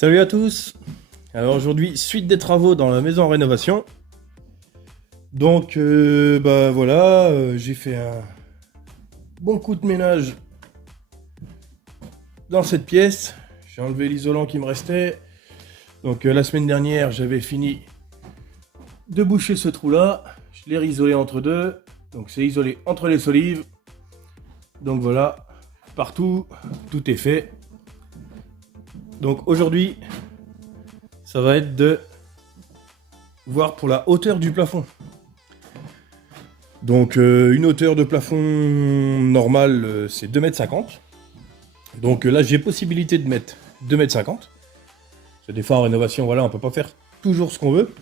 Salut à tous. Alors aujourd'hui, suite des travaux dans la maison en rénovation. Donc bah voilà, j'ai fait un bon coup de ménage dans cette pièce. J'ai enlevé l'isolant qui me restait. Donc la semaine dernière, j'avais fini de boucher ce trou là. Je l'ai isolé entre deux. Donc c'est isolé entre les solives. Donc voilà, partout, tout est fait. Donc aujourd'hui, ça va être de voir pour la hauteur du plafond. Donc une hauteur de plafond normale, c'est 2,50 m. Donc là, j'ai possibilité de mettre 2,50 m. C'est des fois en rénovation, voilà, on peut pas faire toujours ce qu'on veut.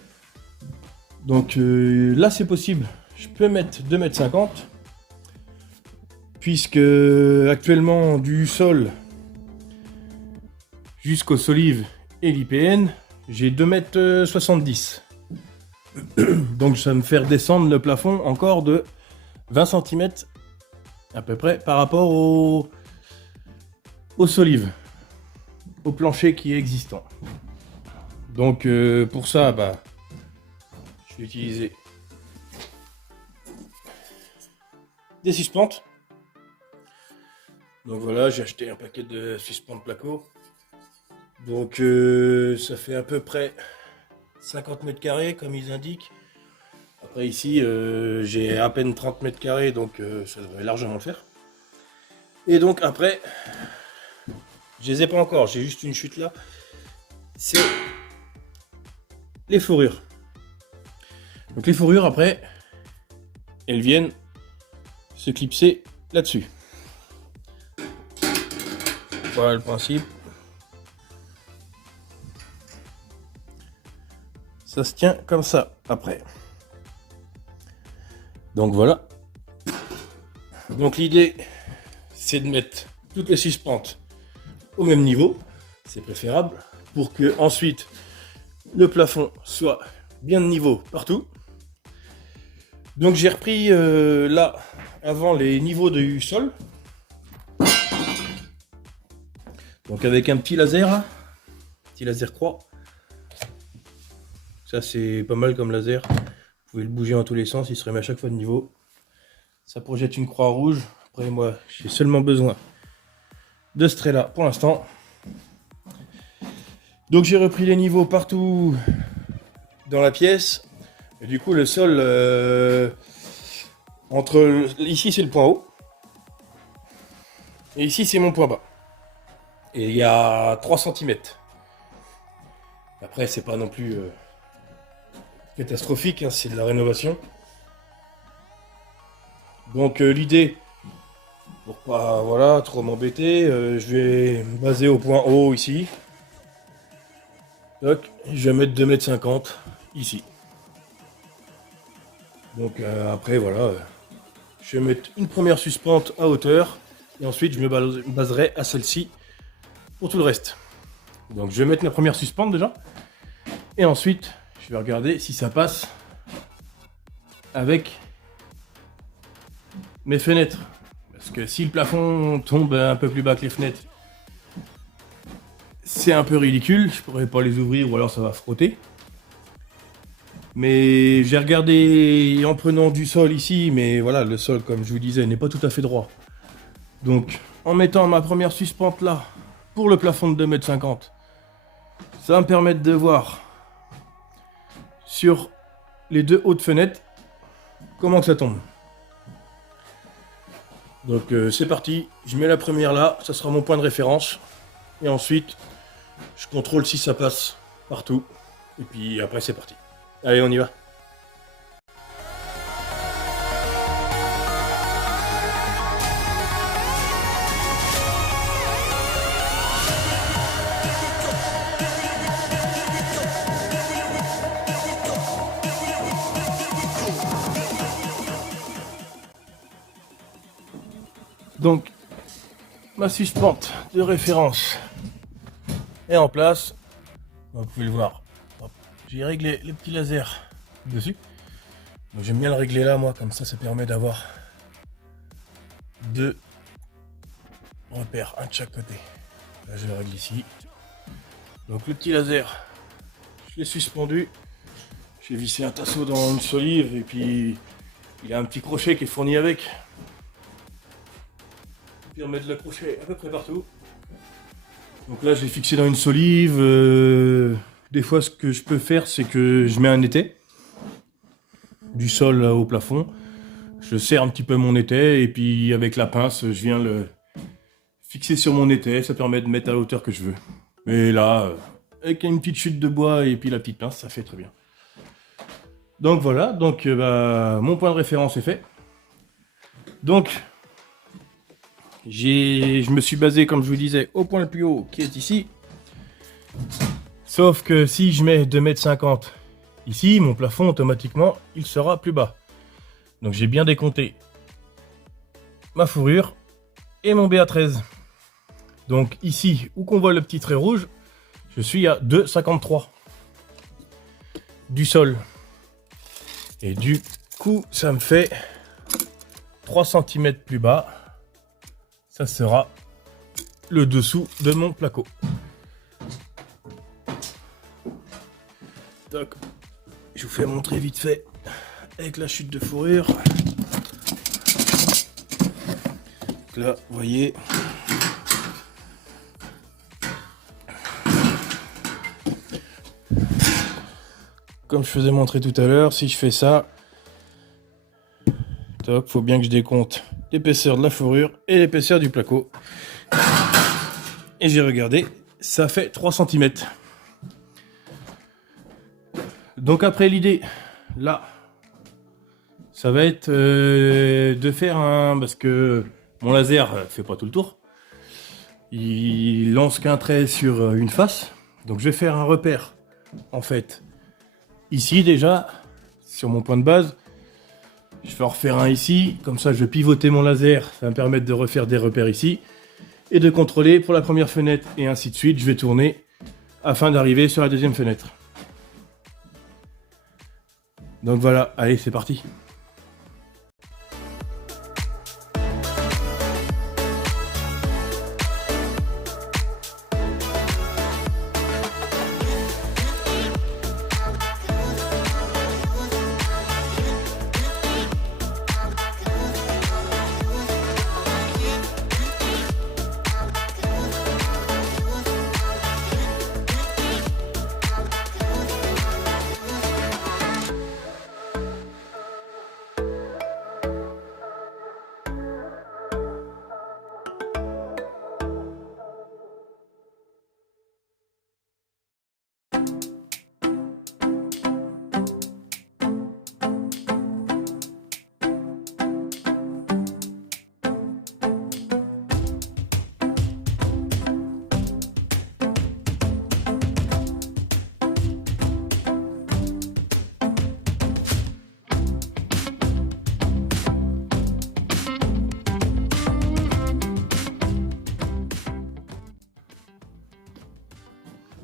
Donc là, c'est possible. Je peux mettre 2,50 m. Puisque actuellement, du sol jusqu'aux solives et l'IPN, j'ai 2,70 m. Donc ça va me faire descendre le plafond encore de 20 cm à peu près par rapport aux solives, au plancher qui est existant. Donc pour ça, bah, je vais utiliser des suspentes. Donc voilà, j'ai acheté un paquet de suspentes placo. Donc ça fait à peu près 50 mètres carrés comme ils indiquent. Après ici j'ai à peine 30 mètres carrés, donc ça devrait largement le faire. Et donc après, je les ai pas encore, j'ai juste une chute là. C'est les fourrures. Donc les fourrures après, elles viennent se clipser là-dessus. Voilà le principe. Ça se tient comme ça après. Donc voilà. Donc l'idée, c'est de mettre toutes les suspentes au même niveau. C'est préférable pour que ensuite le plafond soit bien de niveau partout. Donc j'ai repris là avant les niveaux du sol. Donc avec un petit laser croix. Ça c'est pas mal comme laser. Vous pouvez le bouger en tous les sens, il se remet à chaque fois de niveau. Ça projette une croix rouge. Après moi j'ai seulement besoin de ce trait là pour l'instant. Donc j'ai repris les niveaux partout dans la pièce. Et du coup le sol entre ici c'est le point haut. Et ici c'est mon point bas. Et il y a 3 cm. Après c'est pas non plus catastrophique, hein, c'est de la rénovation. Donc l'idée, pour pas voilà, trop m'embêter, je vais me baser au point haut ici. Donc je vais mettre 2,50 m ici. Donc après voilà, je vais mettre une première suspente à hauteur et ensuite je me baserai à celle-ci pour tout le reste. Donc je vais mettre la première suspente déjà et ensuite je vais regarder si ça passe avec mes fenêtres. Parce que si le plafond tombe un peu plus bas que les fenêtres, c'est un peu ridicule, je pourrais pas les ouvrir ou alors ça va frotter. Mais j'ai regardé en prenant du sol ici, mais voilà, le sol comme je vous disais n'est pas tout à fait droit. Donc en mettant ma première suspente là, pour le plafond de 2,50 m, ça va me permettre de voir sur les deux hautes fenêtres comment que ça tombe. Donc c'est parti, je mets la première là, ça sera mon point de référence. Et ensuite, je contrôle si ça passe partout. Et puis après c'est parti. Allez, on y va. Donc, ma suspente de référence est en place. Vous pouvez le voir. J'ai réglé le petit laser dessus. Donc j'aime bien le régler là, moi, comme ça permet d'avoir deux repères, un de chaque côté. Là, je le règle ici. Donc le petit laser, je l'ai suspendu. J'ai vissé un tasseau dans une solive et puis il y a un petit crochet qui est fourni avec. Puis on met le crochet à peu près partout. Donc là j'ai fixé dans une solive. Des fois ce que je peux faire c'est que je mets un étai du sol au plafond. Je serre un petit peu mon étai et puis avec la pince je viens le fixer sur mon étai. Ça permet de mettre à la hauteur que je veux. Mais là, avec une petite chute de bois et puis la petite pince, ça fait très bien. Donc voilà, donc mon point de référence est fait. Donc, je me suis basé, comme je vous disais, au point le plus haut qui est ici. Sauf que si je mets 2,50 m ici, mon plafond automatiquement, il sera plus bas. Donc j'ai bien décompté ma fourrure et mon BA13. Donc ici, où qu'on voit le petit trait rouge, je suis à 2,53 du sol. Et du coup, ça me fait 3 cm plus bas. Ça sera le dessous de mon placo. Donc, je vous fais montrer vite fait avec la chute de fourrure. Donc là, vous voyez. Comme je faisais montrer tout à l'heure, si je fais ça, top, faut bien que je décompte l'épaisseur de la fourrure et l'épaisseur du placo. Et j'ai regardé, ça fait 3 cm. Donc après l'idée, là, ça va être de faire un... Parce que mon laser fait pas tout le tour. Il lance qu'un trait sur une face. Donc je vais faire un repère, en fait. Ici déjà, sur mon point de base, je vais en refaire un ici, comme ça je vais pivoter mon laser, ça va me permettre de refaire des repères ici, et de contrôler pour la première fenêtre, et ainsi de suite, je vais tourner afin d'arriver sur la deuxième fenêtre. Donc voilà, allez c'est parti.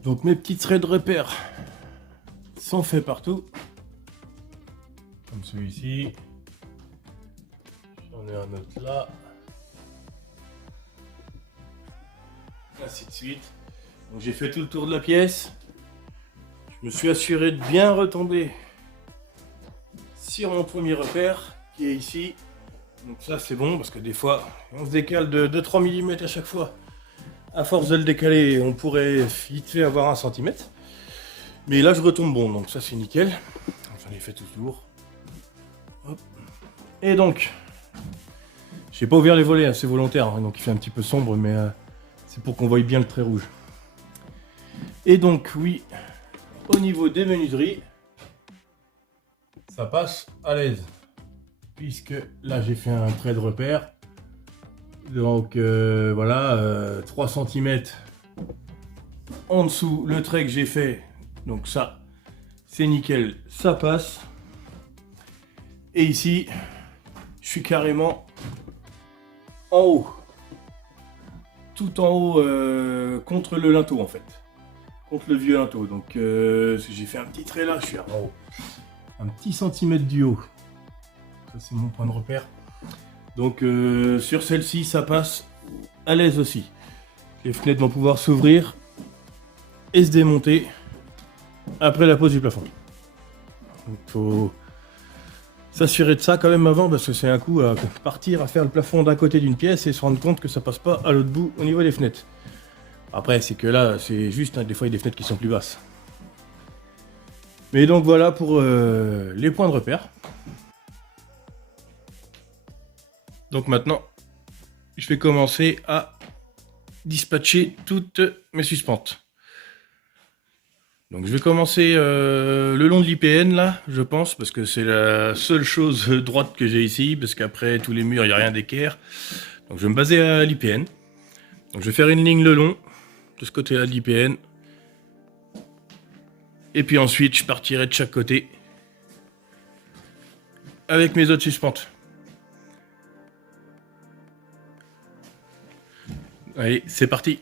Donc mes petits traits de repère sont faits partout. Comme celui-ci. J'en ai un autre là. Ainsi de suite. Donc j'ai fait tout le tour de la pièce. Je me suis assuré de bien retomber sur mon premier repère qui est ici. Donc ça c'est bon parce que des fois on se décale de 2-3 mm à chaque fois. À force de le décaler, on pourrait vite fait avoir 1 cm. Mais là, je retombe bon, donc ça, c'est nickel. J'en ai fait tout le tour. Hop. Et donc, j'ai pas ouvert les volets, hein, c'est volontaire. Hein, donc, il fait un petit peu sombre, mais c'est pour qu'on voie bien le trait rouge. Et donc, oui, au niveau des menuiseries, ça passe à l'aise. Puisque là, j'ai fait un trait de repère. Donc voilà, 3 cm en dessous le trait que j'ai fait, donc ça c'est nickel, ça passe. Et ici je suis carrément en haut, tout en haut, contre le linteau en fait, contre le vieux linteau. Donc j'ai fait un petit trait là, je suis en haut, un petit centimètre du haut. Ça c'est mon point de repère. Donc sur celle-ci, ça passe à l'aise aussi. Les fenêtres vont pouvoir s'ouvrir et se démonter après la pose du plafond. Il faut s'assurer de ça quand même avant, parce que c'est un coup à partir à faire le plafond d'un côté d'une pièce et se rendre compte que ça passe pas à l'autre bout au niveau des fenêtres. Après, c'est que là, c'est juste, hein, des fois il y a des fenêtres qui sont plus basses. Mais donc voilà pour les points de repère. Donc maintenant, je vais commencer à dispatcher toutes mes suspentes. Donc je vais commencer le long de l'IPN là, je pense, parce que c'est la seule chose droite que j'ai ici, parce qu'après tous les murs, il n'y a rien d'équerre. Donc je vais me baser à l'IPN. Donc je vais faire une ligne le long, de ce côté-là de l'IPN. Et puis ensuite, je partirai de chaque côté avec mes autres suspentes. Allez, c'est parti!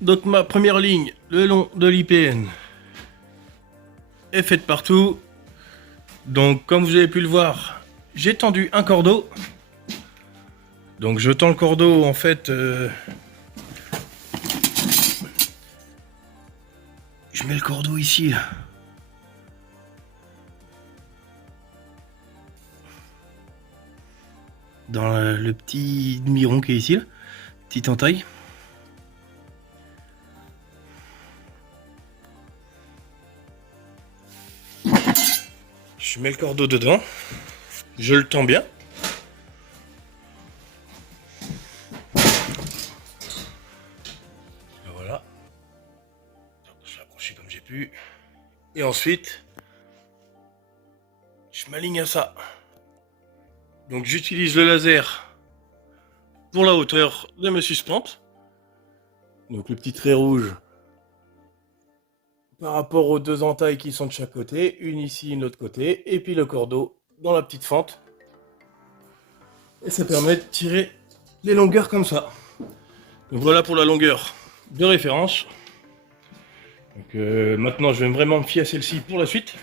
Donc ma première ligne le long de l'IPN est faite partout. Donc comme vous avez pu le voir, j'ai tendu un cordeau. Donc je tends le cordeau en fait. Je mets le cordeau ici là. Dans le petit demi-rond qui est ici là. Petite entaille. Je mets le cordeau dedans, je le tends bien. Voilà. Je l'approche comme j'ai pu. Et ensuite, je m'aligne à ça. Donc j'utilise le laser pour la hauteur de mes suspentes. Donc le petit trait rouge par rapport aux deux entailles qui sont de chaque côté, une ici, une autre côté, et puis le cordeau dans la petite fente. Et ça permet de tirer les longueurs comme ça. Donc voilà pour la longueur de référence. Donc maintenant je vais vraiment me fier à celle-ci pour la suite.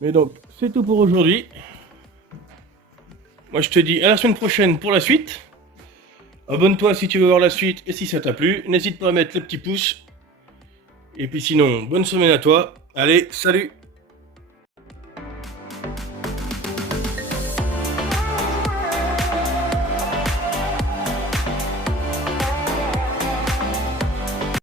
Mais donc c'est tout pour aujourd'hui. Moi je te dis à la semaine prochaine pour la suite. Abonne-toi si tu veux voir la suite et si ça t'a plu. N'hésite pas à mettre le petit pouce. Et puis sinon, bonne semaine à toi. Allez, salut!